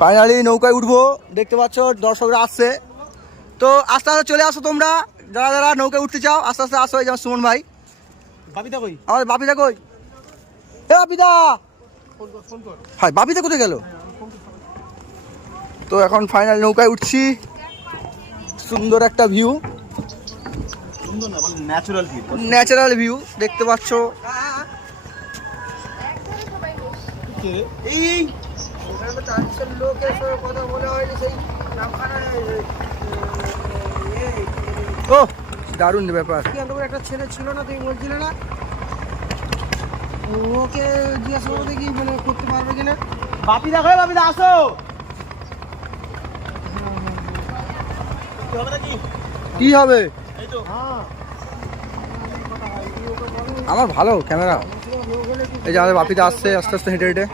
Finally নৌকায় উঠবো, দেখতে পাচ্ছ দর্শকরা আসছে। তো আস্তে আস্তে চলে আসো তোমরা, যারা যারা নৌকায় উঠতে চাও আস্তে আস্তে আসো। এই যেমন সুমন ভাই, বাপিদা কই? আমাদের বাপিদা কই? এ বাপিদা, ভাই বাপিদা কোথায় গেল? তো এখন ফাইনাল নৌকায় উঠছি, সুন্দর একটা ভিউ, সুন্দর না, মানে ন্যাচারাল ভিউ। ন্যাচারাল ভিউ দেখতে পাচ্ছ। এই ও দারুণ ব্যাপার। একটা ছেলে ছিল না, তুমি বলছিলে না? ওকে জিজ্ঞাসা করো দেখি মানে করতে পারবে কিনা। বাপিদা কই? বাপিদা আসো। কি হবে? এই তো হ্যাঁ আমার ভালো ক্যামেরা। এই যে আমাদের বাপিদা আসছে আস্তে আস্তে হেঁটে হেঁটে।